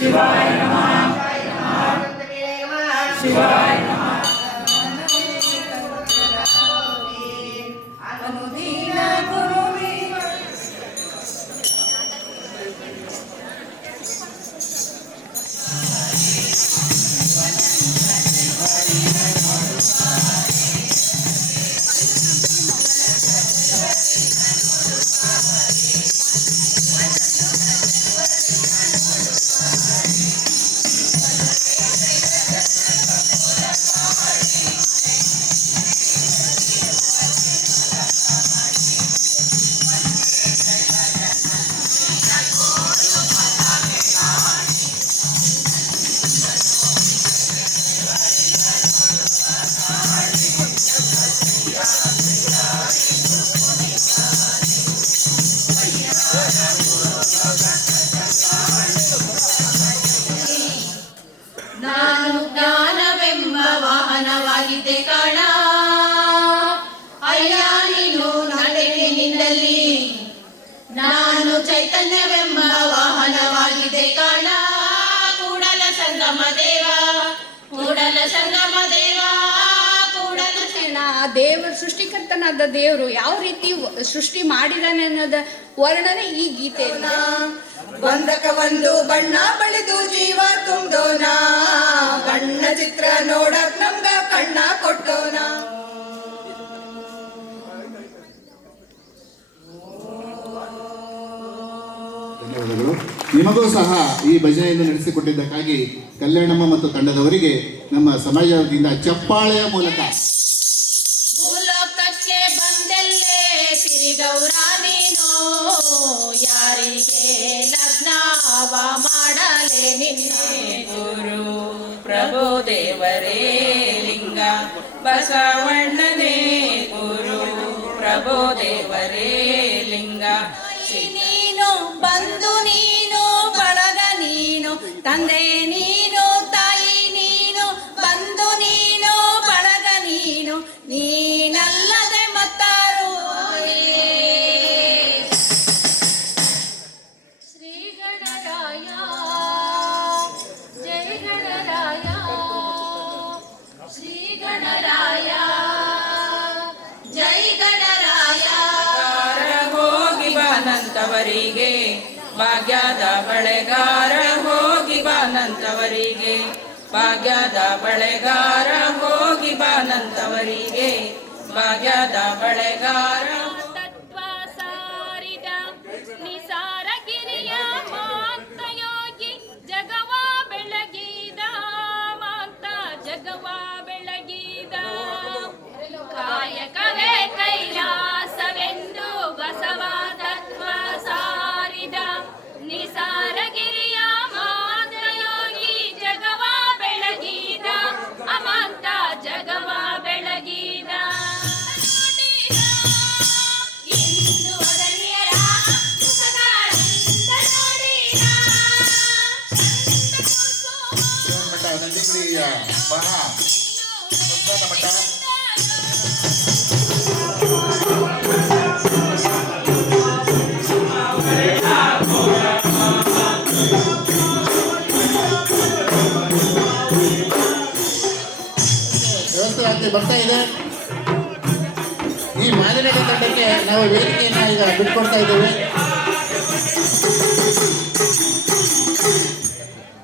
ಶಿವಾಯ ನಮಃ ಶಿವಾಯ ನಮಃ ಅನುದೀನ ಗುರುವೇ ನಾನು ಜ್ಞಾನವೆಂಬ ವಾಹನವಾಗಿದ್ದೆ ಕಾಣ ಅಯ್ಯ ನೀನು ನಡೆನಿನಲ್ಲಿ ನಾನು ಚೈತನ್ಯವೆಂಬ ವಾಹನವಾಗಿದ್ದೆ ಕಾಣ ಕೂಡಲ ಸಂಗಮ ದೇವ ಕೂಡಲ ಸಂಗಮ ದೇವ ಕೂಡಲ ದೇವರು ಸೃಷ್ಟಿಕರ್ತನಾದ ದೇವರು ಯಾವ ರೀತಿ ಸೃಷ್ಟಿ ಮಾಡಿದಾನೆ ಅನ್ನೋದ ವರ್ಣನೆ ಈ ಗೀತೆಯಲ್ಲಿ. ಬಂಧಕ ಒಂದು ಬಣ್ಣ ಬಳಿದು ಜೀವ ತುಂಬೋನ ಬಣ್ಣ ಚಿತ್ರ ನೋಡಕ್ ನಮ್ಗ ಕಣ್ಣ ಕೊಟ್ಟೋನ. ಧನ್ಯವಾದಗಳು. ನಿಮಗೂ ಸಹ ಈ ಭಜನೆಯನ್ನು ನಡೆಸಿಕೊಟ್ಟಿದ್ದಕ್ಕಾಗಿ ಕಲ್ಯಾಣಮ್ಮ ಮತ್ತು ತಂಡದವರಿಗೆ ನಮ್ಮ ಸಮಾಜದಿಂದ ಚಪ್ಪಾಳೆಯ ಮೂಲಕ ಭೂಲೋಕಕ್ಕೆ ಬಂದೆಲ್ಲೇ ಸಿರಿಗೌರ ನೀನು ಯಾರಿಗೆ ಲಗ್ನವ ಮಾಡಲೆ ನಿನ್ನೆ ಗುರು ಪ್ರಭು ದೇವರೇ ಲಿಂಗ ಬಸವಣ್ಣನೇ ಗುರು ಪ್ರಭು ದೇವರೇ ಲಿಂಗ ನೀನು ಬಂದು ನೀನು ಬಳಗ ನೀನು ತಂದೆ ನೀನು ತಾಯಿ ನೀನು ಬಂದು ನೀನು ಬಳಗ ನೀನು ನೀನಲ್ಲದೆ ಮತ್ತಾರು ಶ್ರೀ ಗಣರಾಯ ಜೈ ಗಣರಾಯ ಶ್ರೀ ಗಣರಾಯ ಜೈ ಗಣರಾಯ ಹೋಗಿ ಬಾನಂತವರಿಗೆ ಭಾಗ್ಯದ ಬಳೆಗಾರ ಹೋಗಿ ಬಾನಂತವರಿಗೆ ಭಾಗ್ಯದ ಬಳೆಗಾರ ಹೋಗಿ ಬಾನಂತವರಿಗೆ ಭಾಗ್ಯದ ಬಳೆಗಾರ ತತ್ವ ಸಾರಿದ ನಿಸಾರಗಿರಿಯ ಮಾಂತ ಯೋಗಿ ಜಗವ ಬೆಳಗಿದ ಮಾಂತ ಜಗವ ಬೆಳಗಿದ ಕಾಯಕವೇ ಕೈಲಾಸವೆಂದು ಬಸವ ತತ್ವ ಸಾರಿದ ನಿಸಾರಗಿರಿಯ ಮಾಂತ ಯೋಗಿ ಜಗವ ಬೆಳಗಿದ ಅಮಾಂತ ಜಗವ ಬೆಳಗಿದ ಇಂದು ಅಗಲಿಯರ ಮುಖಗಳಂತ ನೋಡಿದ ಮಠ ನಂದಿಗುಡಿಯ ಮಹಾ ಸಂಸ್ಥಾನ ಮಠ ವ್ಯವಸ್ಥೆ ಆಗ್ತಿ ಬರ್ತಾ ಇದೆ. ಈ ಮಾದಿನಹಳ್ಳಿ ತಂಡಕ್ಕೆ ನಾವು ವೇದಿಕೆಯನ್ನು ಈಗ ಬಿಟ್ಕೊಡ್ತಾ ಇದ್ದೇವೆ.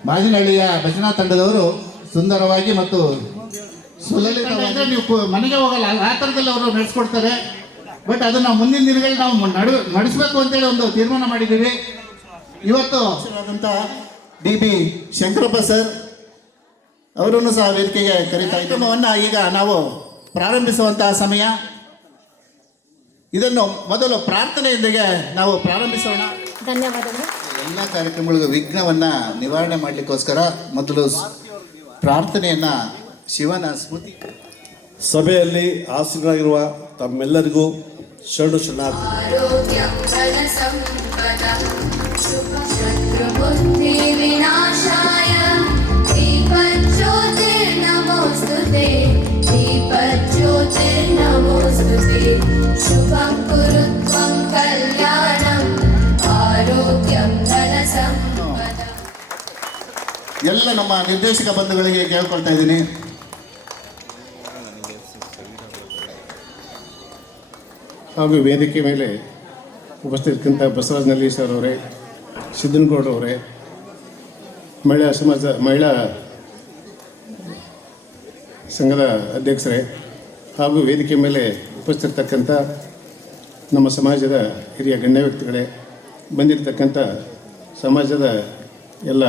ಮಾದಿನಹಳ್ಳಿಯ ಭಜನಾ ತಂಡದವರು ಸುಂದರವಾಗಿ ಮತ್ತು ಸುಲಲಿತವಾಗಿ ನೀವು ಮನೆಗೆ ಹೋಗಲ್ಲ ಆ ಥರದಲ್ಲಿ ಅವರು ನಡೆಸ್ಕೊಡ್ತಾರೆ. ಬಟ್ ಅದನ್ನು ಮುಂದಿನ ದಿನಗಳಲ್ಲಿ ನಾವು ನಡೆಸಬೇಕು ಅಂತೇಳಿ ಒಂದು ತೀರ್ಮಾನ ಮಾಡಿದ್ದೀವಿ. ಇವತ್ತು DB ಶಂಕರಪ್ಪ ಸರ್ ಅವರನ್ನು ಸಹ ವೇದಿಕೆಗೆ ಕರೀತಾ ಕಾರ್ಯಕ್ರಮವನ್ನು ಈಗ ನಾವು ಪ್ರಾರಂಭಿಸುವಂತಹ ಸಮಯ. ಇದನ್ನು ಮೊದಲು ಪ್ರಾರ್ಥನೆಯೊಂದಿಗೆ ನಾವು ಪ್ರಾರಂಭಿಸೋಣ. ಧನ್ಯವಾದಗಳು. ಎಲ್ಲ ಕಾರ್ಯಕ್ರಮಗಳಿಗೂ ವಿಘ್ನವನ್ನು ನಿವಾರಣೆ ಮಾಡಲಿಕ್ಕೋಸ್ಕರ ಮೊದಲು ಪ್ರಾರ್ಥನೆಯನ್ನು ಶಿವನ ಸ್ಮೃತಿ. ಸಭೆಯಲ್ಲಿ ಆಸೀನರಾಗಿರುವ ತಮ್ಮೆಲ್ಲರಿಗೂ ಶರಣು ಶರಣಾರ್ಥಿ. ಆರೋಗ್ಯಂ ಧನ ಸಂಪದ ಶುಭ ಶತ್ರು ಬುದ್ಧಿ ವಿನಾಶಾಯ ದೀಪಜ್ಯೋತಿರ್ನಮೋಸ್ತುತೆ ದೀಪಜ್ಯೋತಿರ್ನಮೋಸ್ತುತೆ ಶುಭಂ ಕುರು ತ್ವಂ ಕಲ್ಯಾಣಂ ಆರೋಗ್ಯಂ ಧನ ಸಂಪದ. ಎಲ್ಲ ನಮ್ಮ ನಿರ್ದೇಶಕ ಬಂಧುಗಳಿಗೆ ಕೇಳ್ಕೊಳ್ತಾ ಇದ್ದೀನಿ. ಹಾಗೂ ವೇದಿಕೆ ಮೇಲೆ ಉಪಸ್ಥಿತಕ್ಕಂಥ ಬಸವರಾಜ ನಲಿ ಸರ್ ಅವರೇ, ಸಿದ್ದನಗೌಡ ಅವರೇ, ಮಹಿಳಾ ಸಂಘದ ಅಧ್ಯಕ್ಷರೇ, ಹಾಗೂ ವೇದಿಕೆ ಮೇಲೆ ಉಪಸ್ಥಿತಕ್ಕಂಥ ನಮ್ಮ ಸಮಾಜದ ಹಿರಿಯ ಗಣ್ಯ ವ್ಯಕ್ತಿಗಳೇ, ಬಂದಿರತಕ್ಕಂಥ ಸಮಾಜದ ಎಲ್ಲ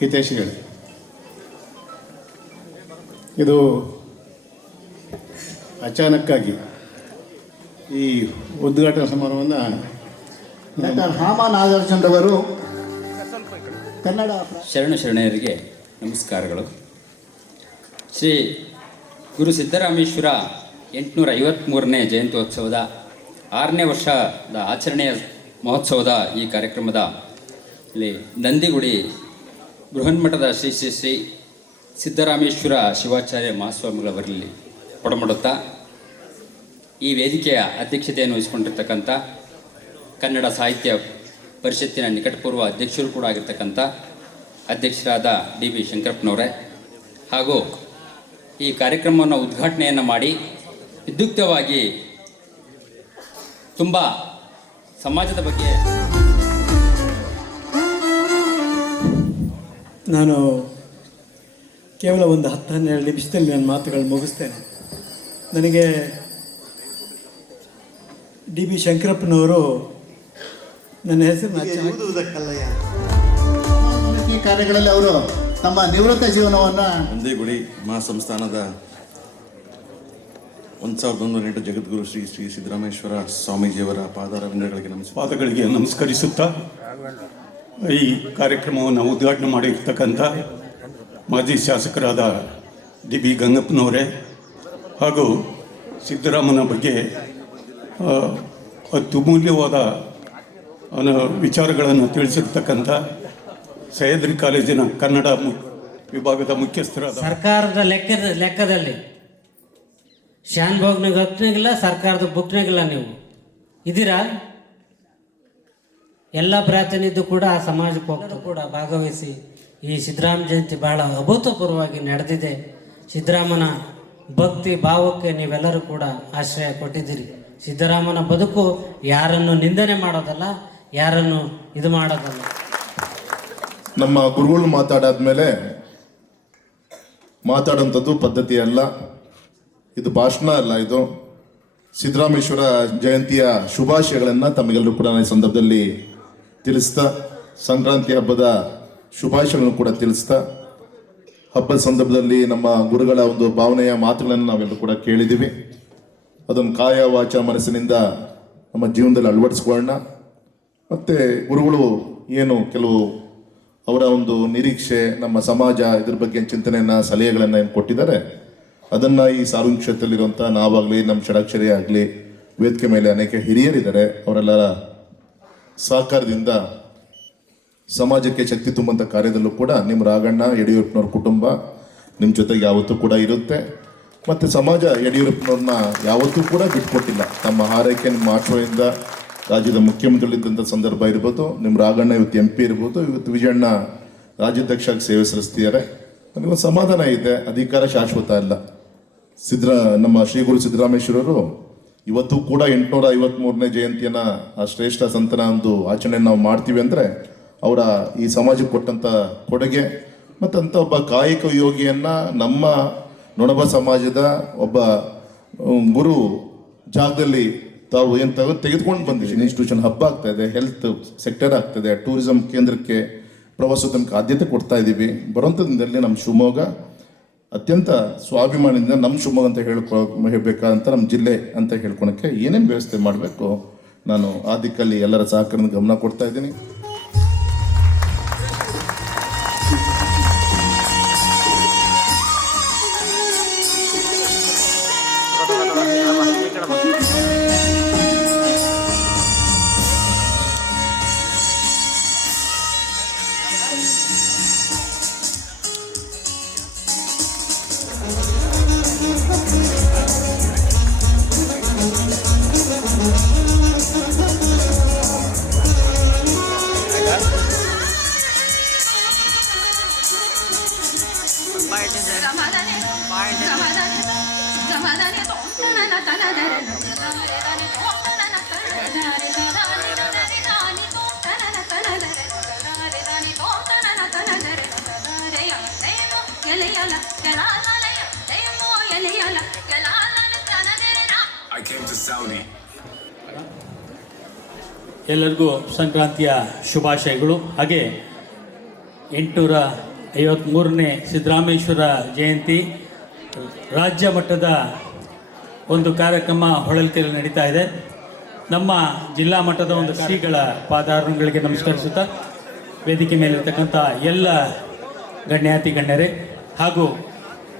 ಹಿತೈಷಿಗಳೇ, ಇದು ಅಚಾನಕ್ಕಾಗಿ ಈ ಉದ್ಘಾಟನಾ ಸಮಾರಂಭವನ್ನು ಡಾಕ್ಟರ್ ಹಾಮ ನಾಗಾರ್ಜುನ್ ರವರು ಕನ್ನಡ ಶರಣರಿಗೆ ನಮಸ್ಕಾರಗಳು. ಶ್ರೀ ಗುರು ಸಿದ್ದರಾಮೇಶ್ವರ 853ನೇ ಜಯಂತ್ಯೋತ್ಸವದ 6ನೇ ವರ್ಷದ ಆಚರಣೆಯ ಮಹೋತ್ಸವದ ಈ ಕಾರ್ಯಕ್ರಮದ ಇಲ್ಲಿ ನಂದಿಗುಡಿ ಬೃಹನ್ಮಠದ ಶ್ರೀ ಶ್ರೀ ಶ್ರೀ ಸಿದ್ದರಾಮೇಶ್ವರ ಶಿವಾಚಾರ್ಯ ಮಹಾಸ್ವಾಮಿಗಳವರಲ್ಲಿ ಒಡಮಾಡುತ್ತಾ ಈ ವೇದಿಕೆಯ ಅಧ್ಯಕ್ಷತೆಯನ್ನು ವಹಿಸಿಕೊಂಡಿರ್ತಕ್ಕಂಥ ಕನ್ನಡ ಸಾಹಿತ್ಯ ಪರಿಷತ್ತಿನ ನಿಕಟಪೂರ್ವ ಅಧ್ಯಕ್ಷರು ಕೂಡ ಆಗಿರ್ತಕ್ಕಂಥ ಅಧ್ಯಕ್ಷರಾದ DB ಶಂಕರಪ್ಪನವರೇ, ಹಾಗೂ ಈ ಕಾರ್ಯಕ್ರಮವನ್ನು ಉದ್ಘಾಟನೆಯನ್ನು ಮಾಡಿ ವಿದ್ಯುಕ್ತವಾಗಿ ತುಂಬ ಸಮಾಜದ ಬಗ್ಗೆ ನಾನು ಕೇವಲ ಒಂದು 10-12 ನಿಮಿಷದಲ್ಲಿ ನನ್ನ ಮಾತುಗಳು ಮುಗಿಸ್ತೇನೆ. ನನಗೆ DB ಶಂಕರಪ್ಪನವರು ನನ್ನ ಹೆಸರನ್ನು ಈ ಕಾರ್ಯಗಳಲ್ಲಿ ಅವರು ತಮ್ಮ ನಿವೃತ್ತ ಜೀವನವನ್ನು ನಂದಿಗುಡಿ ಮಹಾಸಂಸ್ಥಾನದ 1108 ಜಗದ್ಗುರು ಶ್ರೀ ಶ್ರೀ ಸಿದ್ದರಾಮೇಶ್ವರ ಸ್ವಾಮೀಜಿಯವರ ಪಾದಗಳಿಗೆ ನಮಸ್ಕರಿಸುತ್ತಾ ಈ ಕಾರ್ಯಕ್ರಮವನ್ನು ಉದ್ಘಾಟನೆ ಮಾಡಿರ್ತಕ್ಕಂಥ ಮಾಜಿ ಶಾಸಕರಾದ DB ಗಂಗಪ್ಪನವರೇ, ಹಾಗೂ ಸಿದ್ದರಾಮನ ಬಗ್ಗೆ ಅತ್ಯಮೂಲ್ಯವಾದ ವಿಚಾರಗಳನ್ನು ತಿಳಿಸಿರ್ತಕ್ಕಂಥ ಸಹ್ಯಾದ್ರಿ ಕಾಲೇಜಿನ ಕನ್ನಡ ವಿಭಾಗದ ಮುಖ್ಯಸ್ಥರಾದ ಸರ್ಕಾರದ ಲೆಕ್ಕದಲ್ಲಿ ಶಾನ್ ಬಾಗ್ನಾಗ ಹತ್ತನಾಗಿಲ್ಲ, ಸರ್ಕಾರದ ಬುಕ್ನಾಗಿಲ್ಲ. ನೀವು ಇದ್ದೀರಾ? ಎಲ್ಲ ಪ್ರಾತಿನಿಧ್ಯ ಕೂಡ ಸಮಾಜಕ್ಕೆ ಹೋಗ್ತಾ ಕೂಡ ಭಾಗವಹಿಸಿ ಈ ಸಿದ್ದರಾಮ ಜಯಂತಿ ಬಹಳ ಅಭೂತಪೂರ್ವವಾಗಿ ನಡೆದಿದೆ. ಸಿದ್ದರಾಮನ ಭಕ್ತಿ ಭಾವಕ್ಕೆ ನೀವೆಲ್ಲರೂ ಕೂಡ ಆಶ್ರಯ ಕೊಟ್ಟಿದ್ದೀರಿ. ಸಿದ್ದರಾಮನ ಬದುಕು ಯಾರನ್ನು ನಿಂದನೆ ಮಾಡೋದಲ್ಲ, ಯಾರನ್ನು ಇದು ಮಾಡೋದಲ್ಲ. ನಮ್ಮ ಗುರುಗಳು ಮಾತಾಡಾದ್ಮೇಲೆ ಮಾತಾಡೋಂಥದ್ದು ಪದ್ಧತಿ ಅಲ್ಲ, ಇದು ಭಾಷಣ ಅಲ್ಲ, ಇದು ಸಿದ್ದರಾಮೇಶ್ವರ ಜಯಂತಿಯ ಶುಭಾಶಯಗಳನ್ನು ತಮಗೆಲ್ಲರೂ ಕೂಡ ಈ ಸಂದರ್ಭದಲ್ಲಿ ತಿಳಿಸ್ತಾ, ಸಂಕ್ರಾಂತಿ ಹಬ್ಬದ ಶುಭಾಶಯಗಳನ್ನು ಕೂಡ ತಿಳಿಸ್ತಾ, ಹಬ್ಬದ ಸಂದರ್ಭದಲ್ಲಿ ನಮ್ಮ ಗುರುಗಳ ಒಂದು ಭಾವನೆಯ ಮಾತುಗಳನ್ನು ನಾವೆಲ್ಲರೂ ಕೂಡ ಕೇಳಿದ್ದೀವಿ. ಅದನ್ನು ಕಾಯ ವಾಚ ಮನಸ್ಸಿನಿಂದ ನಮ್ಮ ಜೀವನದಲ್ಲಿ ಅಳವಡಿಸ್ಕೊಳ್ಳೋಣ. ಮತ್ತು ಗುರುಗಳು ಏನು ಕೆಲವು ಅವರ ಒಂದು ನಿರೀಕ್ಷೆ, ನಮ್ಮ ಸಮಾಜ ಇದ್ರ ಬಗ್ಗೆ ಚಿಂತನೆಯನ್ನು ಸಲಹೆಗಳನ್ನು ಏನು ಕೊಟ್ಟಿದ್ದಾರೆ, ಅದನ್ನು ಈ ಸಾರ್ವಜನಿಕ ಕ್ಷೇತ್ರದಲ್ಲಿರುವಂಥ ನಾವಾಗಲಿ, ನಮ್ಮ ಷಡಾಕ್ಷರಿ ಆಗಲಿ, ವೇದಿಕೆ ಮೇಲೆ ಅನೇಕ ಹಿರಿಯರಿದ್ದಾರೆ, ಅವರೆಲ್ಲರ ಸಹಕಾರದಿಂದ ಸಮಾಜಕ್ಕೆ ಶಕ್ತಿ ತುಂಬುವಂಥ ಕಾರ್ಯದಲ್ಲೂ ಕೂಡ ನಿಮ್ಮ ರಾಘಣ್ಣ ಯಡಿಯೂರಪ್ಪನವ್ರ ಕುಟುಂಬ ನಿಮ್ಮ ಜೊತೆಗೆ ಯಾವತ್ತೂ ಕೂಡ ಇರುತ್ತೆ. ಮತ್ತು ಸಮಾಜ ಯಡಿಯೂರಪ್ಪನವ್ರನ್ನ ಯಾವತ್ತೂ ಕೂಡ ಬಿಟ್ಕೊಟ್ಟಿಲ್ಲ. ತಮ್ಮ ಹಾರೈಕೆ, ನಿಮ್ಮ ಆಶ್ರಯದಿಂದ ರಾಜ್ಯದ ಮುಖ್ಯಮಂತ್ರಿಗಳಿದ್ದಂಥ ಸಂದರ್ಭ ಇರ್ಬೋದು, ನಿಮ್ಮ ರಾಘಣ್ಣ ಇವತ್ತು MP ಇರ್ಬೋದು, ಇವತ್ತು ವಿಜಯಣ್ಣ ರಾಜ್ಯಾಧ್ಯಕ್ಷರಾಗಿ ಸೇವೆ ಸಲ್ಲಿಸ್ತಿದ್ದಾರೆ. ನನಗೊಂದು ಸಮಾಧಾನ ಇದೆ, ಅಧಿಕಾರ ಶಾಶ್ವತ ಅಲ್ಲ. ನಮ್ಮ ಶ್ರೀ ಗುರು ಸಿದ್ದರಾಮೇಶ್ವರರು ಇವತ್ತು ಕೂಡ 853ನೇ ಜಯಂತಿಯನ್ನು ಆ ಶ್ರೇಷ್ಠ ಸಂತನ ಒಂದು ಆಚರಣೆ ನಾವು ಮಾಡ್ತೀವಿ ಅಂದರೆ ಅವರ ಈ ಸಮಾಜಕ್ಕೆ ಕೊಟ್ಟಂಥ ಕೊಡುಗೆ ಮತ್ತು ಒಬ್ಬ ಕಾಯಕ ಯೋಗಿಯನ್ನು ನಮ್ಮ ನೊಣಬ ಸಮಾಜದ ಒಬ್ಬ ಗುರು ಜಾಗದಲ್ಲಿ ತಾವು ಏನು ತೆಗೆದುಕೊಂಡು ಬಂದಿದ್ದೀವಿ. ಇನ್ಸ್ಟಿಟ್ಯೂಷನ್ ಹಬ್ಬ ಆಗ್ತಾ ಇದೆ, ಹೆಲ್ತ್ ಸೆಕ್ಟರ್ ಆಗ್ತದೆ, ಟೂರಿಸಂ ಕೇಂದ್ರಕ್ಕೆ, ಪ್ರವಾಸೋದ್ಯಮಕ್ಕೆ ಆದ್ಯತೆ ಕೊಡ್ತಾ ಇದ್ದೀವಿ. ಬರುವಂಥ ದಿನದಲ್ಲಿ ನಮ್ಮ ಶಿವಮೊಗ್ಗ ಅತ್ಯಂತ ಸ್ವಾಭಿಮಾನದಿಂದ ನಮ್ಮ ಶಿವಮೊಗ್ಗ ಅಂತ ಹೇಳ್ಬೇಕಂತ, ನಮ್ಮ ಜಿಲ್ಲೆ ಅಂತ ಹೇಳ್ಕೊಳಕ್ಕೆ ಏನೇನು ವ್ಯವಸ್ಥೆ ಮಾಡಬೇಕು ನಾನು ಆ ದಿಕ್ಕಲ್ಲಿ ಎಲ್ಲರ ಸಹಕಾರದ ಗಮನ ಕೊಡ್ತಾ ಇದ್ದೀನಿ. ಎಲ್ಲರಿಗೂ ಸಂಕ್ರಾಂತಿಯ ಶುಭಾಶಯಗಳು. ಹಾಗೆ 853ನೇ ಸಿದ್ದರಾಮೇಶ್ವರ ಜಯಂತಿ ರಾಜ್ಯ ಮಟ್ಟದ ಒಂದು ಕಾರ್ಯಕ್ರಮ ಹೊಳಲ್ಕೆರೆಯಲ್ಲಿ ನಡೀತಾ ಇದೆ. ನಮ್ಮ ಜಿಲ್ಲಾ ಮಟ್ಟದ ಒಂದು ಶ್ರೀಗಳ ಪಾದಾರಗಳಿಗೆ ನಮಸ್ಕರಿಸುತ್ತಾ ವೇದಿಕೆ ಮೇಲಿರ್ತಕ್ಕಂಥ ಎಲ್ಲ ಗಣ್ಯಾತಿ ಗಣ್ಯರೇ ಹಾಗೂ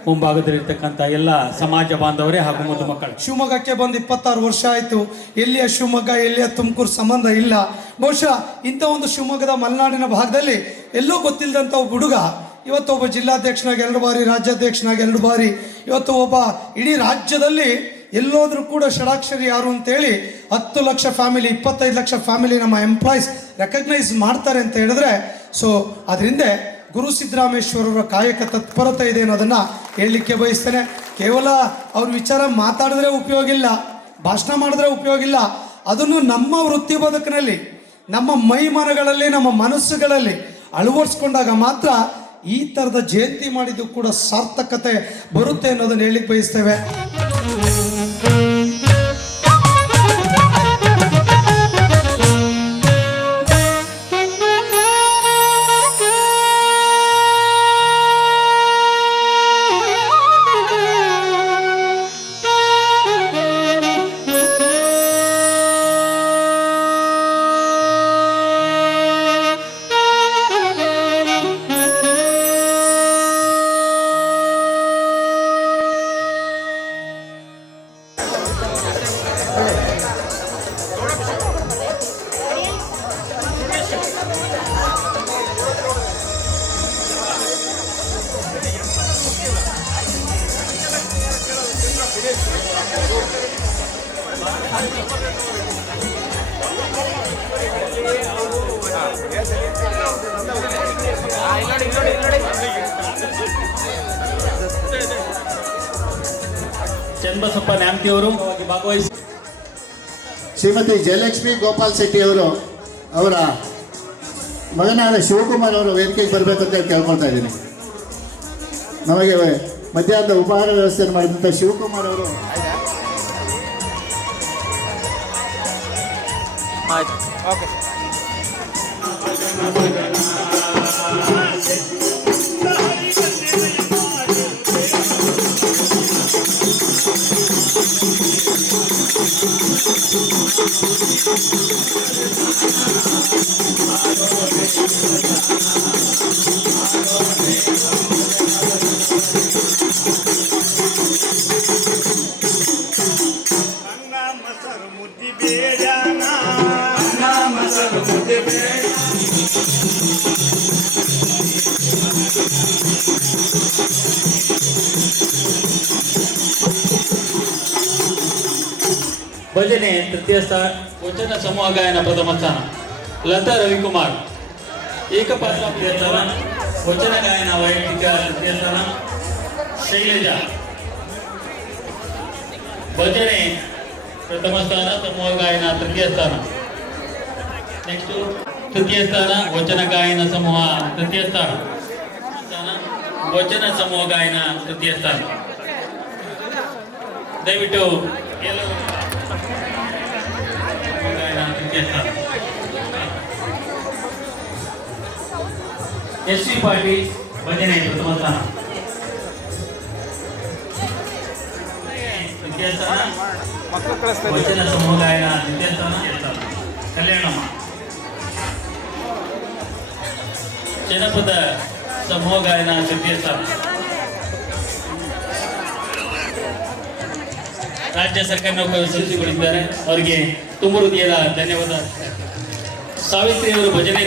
ಮುಂಭಾಗದಲ್ಲಿರ್ತಕ್ಕಂಥ ಎಲ್ಲ ಸಮಾಜ ಬಾಂಧವರೇ ಹಾಗೂ ಮುದ್ದು ಮಕ್ಕಳು. ಶಿವಮೊಗ್ಗಕ್ಕೆ ಬಂದು 26 ವರ್ಷ ಆಯಿತು. ಎಲ್ಲಿಯ ಶಿವಮೊಗ್ಗ ಎಲ್ಲಿಯ ತುಮಕೂರು ಸಂಬಂಧ ಇಲ್ಲ. ಬಹುಶಃ ಇಂಥ ಒಂದು ಶಿವಮೊಗ್ಗದ ಮಲೆನಾಡಿನ ಭಾಗದಲ್ಲಿ ಎಲ್ಲೂ ಗೊತ್ತಿಲ್ಲದಂಥ ಒಬ್ಬ ಹುಡುಗ ಇವತ್ತು ಒಬ್ಬ ಜಿಲ್ಲಾಧ್ಯಕ್ಷನಾಗಿ 2 ಬಾರಿ, ರಾಜ್ಯಾಧ್ಯಕ್ಷನಾಗಿ 2 ಬಾರಿ, ಇವತ್ತು ಒಬ್ಬ ಇಡೀ ರಾಜ್ಯದಲ್ಲಿ ಎಲ್ಲೋದ್ರೂ ಕೂಡ ಷಡಾಕ್ಷರಿ ಯಾರು ಅಂತೇಳಿ 10 ಲಕ್ಷ ಫ್ಯಾಮಿಲಿ, 25 ಲಕ್ಷ ಫ್ಯಾಮಿಲಿ ನಮ್ಮ ಎಂಪ್ಲಾಯೀಸ್ ರೆಕಗ್ನೈಸ್ ಮಾಡ್ತಾರೆ ಅಂತ ಹೇಳಿದ್ರೆ, ಸೊ ಅದರಿಂದ ಗುರು ಸಿದ್ದರಾಮೇಶ್ವರರ ಕಾಯಕ ತತ್ಪರತೆ ಇದೆ ಅನ್ನೋದನ್ನು ಹೇಳಲಿಕ್ಕೆ ಬಯಸ್ತೇನೆ. ಕೇವಲ ಅವ್ರ ವಿಚಾರ ಮಾತಾಡಿದ್ರೆ ಉಪಯೋಗ ಇಲ್ಲ, ಭಾಷಣ ಮಾಡಿದ್ರೆ ಉಪಯೋಗ ಇಲ್ಲ. ಅದನ್ನು ನಮ್ಮ ವೃತ್ತಿ ಬದುಕಿನಲ್ಲಿ, ನಮ್ಮ ಮೈಮನಗಳಲ್ಲಿ, ನಮ್ಮ ಮನಸ್ಸುಗಳಲ್ಲಿ ಅಳವಡಿಸ್ಕೊಂಡಾಗ ಮಾತ್ರ ಈ ಥರದ ಜಯಂತಿ ಮಾಡಿದ್ದು ಕೂಡ ಸಾರ್ಥಕತೆ ಬರುತ್ತೆ ಅನ್ನೋದನ್ನು ಹೇಳಲಿಕ್ಕೆ ಬಯಸ್ತೇವೆ. ಚನ್ನಬಸಪ್ಪ ನ್ಯಾಮತಿ ಅವರು ಭಾಗವಹಿಸಿ, ಶ್ರೀಮತಿ ಜಯಲಕ್ಷ್ಮಿ ಗೋಪಾಲ್ ಶೆಟ್ಟಿ ಅವರು ಅವರ ಮಗನಾದ ಶಿವಕುಮಾರ್ ಅವರು ವೇದಿಕೆಗೆ ಬರಬೇಕಂತ ಕೇಳ್ಕೊಳ್ತಾ ಇದ್ದೀನಿ. ನಮಗೆ ಮಧ್ಯಾಹ್ನದ ಉಪಹಾರ ವ್ಯವಸ್ಥೆಯನ್ನು ಮಾಡಿದಂಥ ಶಿವಕುಮಾರ್ ಅವರು ಭಜನೆ ತೃತೀಯ ಸ್ಥಾನ, ವಚನ ಸಮೂಹ ಗಾಯನ ಪ್ರಥಮ ಸ್ಥಾನ ಲತಾ ರವಿಕುಮಾರ್, ಏಕಪಾತ್ರ ತೃತೀಯ ಸ್ಥಾನ, ವಚನ ಗಾಯನ ವೈಯಕ್ತಿಕ ತೃತೀಯ ಸ್ಥಾನ ಶೈಲಜಾ, ಭಜನೆ ಪ್ರಥಮ ಸ್ಥಾನ, ಸಮೂಹ ಗಾಯನ ತೃತೀಯ ಸ್ಥಾನ. ನೆಕ್ಸ್ಟ್ ತೃತೀಯ ಸ್ಥಾನ ವಚನ ಗಾಯನ ಸಮೂಹ ತೃತೀಯ ಸ್ಥಾನ, ವಚನ ಸಮೂಹ ಗಾಯನ ತೃತೀಯ ಸ್ಥಾನ. ದಯವಿಟ್ಟು ಎಲ್ಲರೂ ಎಸ್.ಸಿ. ಪಾಟೀಲ್ ಭಜನೆ ಪ್ರಥಮ ಸ್ಥಾನ, ದ್ವಿತೀಯ ಸ್ಥಾನ, ವಚನ ಸಮೂಹ ಗಾಯನ ದ್ವಿತೀಯ ಸ್ಥಾನ. ಕಲ್ಯಾಣಮ್ಮ ಜನಪದ ಸಮೂಹ ಗಾಯನ ತೃತೀಯ ಸ್ಥಾನ. ರಾಜ್ಯ ಸರ್ಕಾರ ನೌಕರರು ಸಲ್ಲಿಸಿಕೊಂಡಿದ್ದಾರೆ, ಅವರಿಗೆ ತುಂಬ ಹೃದಯದ ಧನ್ಯವಾದ. ಸಾವಿತ್ರಿ ಅವರು ಭಜನೆ